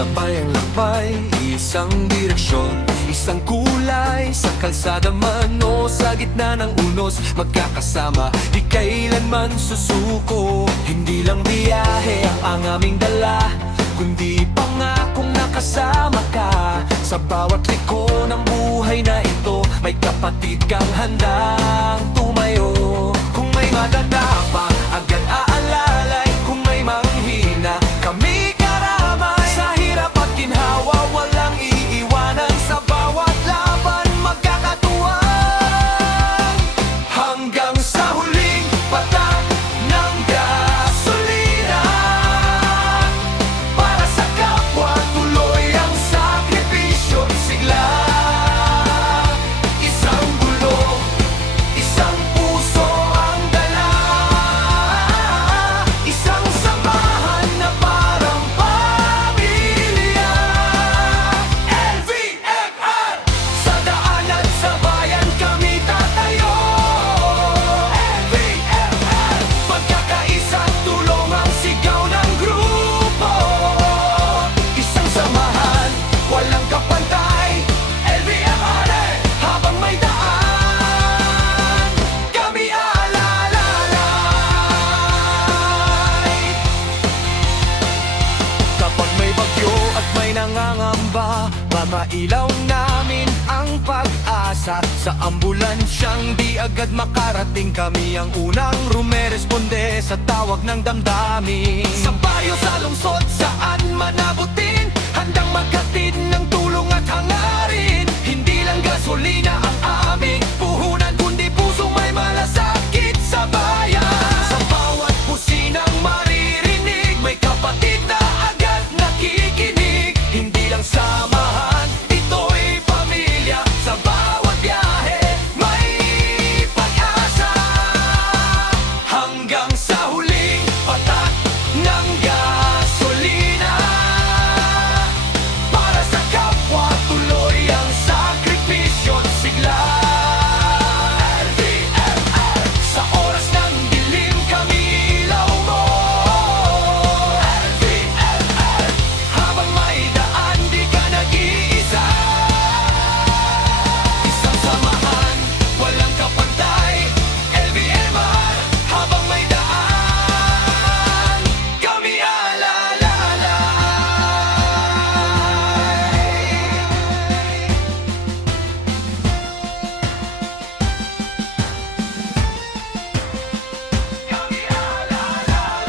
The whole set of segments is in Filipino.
Sabay ang lakbay, isang direksyon, isang kulay, sa kalsada man o sa gitna ng unos. Magkakasama, di kailanman susuko. Hindi lang biyahe ang aming dala, kundi pangakong nakasama ka. Sa bawat liko ng buhay na ito, may kapatid kang handang tumayo. Kung may madadapa, agad aalalay. Kung may manghina, kami karamay. Sa hirap at ginhawa, walang iiwanan. Sa bawat laban, magkakatuwang. Hanggang sa huling patak ng gasolina. Para sa kapwa, tuloy ang sakripisyo, sigla. Isang gulo, isang puso ang dala. Isang samahan na parang pamilya. LVMR! Sa daan at sa bayan kami tatayo. LVMR! Pagkakaisa, tulong ang sigaw ng grupo. Isang samahan, walang kapantay. LVMR, habang may daan, kami aalalay. Kapag may bagyo at may nangangamba, mamailaw namin ang pag-asa. Sa ambulansyang di agad makarating, kami ang unang rumeresponde sa tawag ng damdamin. Sa bayo, sa lungsod, saan manabutin, handang maghatid ng tulong at hangarin. Hindi lang gasolina ang aming puhunan, kundi pusong may malasakit sa bayan. Sa bawat businang maririnig, may kapatid na agad nakikinig. Hindi lang samahan, ito'y pamilya. Sa bawat biyahe, may pag-asa. Hanggang sa huling patak ng gasolina. Para sa kapwa, tuloy ang sakripisyo't sigla. LVMR! Sa oras ng dilim, kami ilaw mo. LVMR! Habang may daan, di ka nag-iisa. Isang samahan, walang kapantay. LVMR! Habang may daan, kami alalalay. Kami alalalay.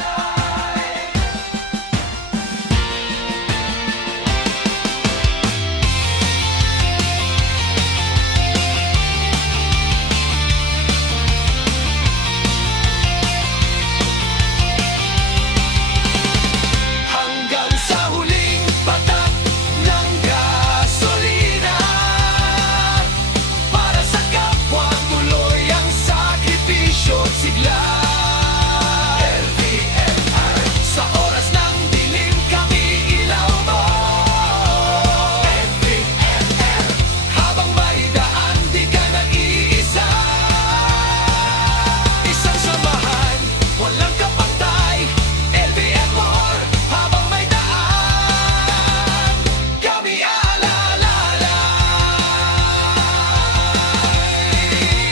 Hanggang sa huling patak ng gasolina. Para sa kapwa, tuloy ang sakripisyo't sigla.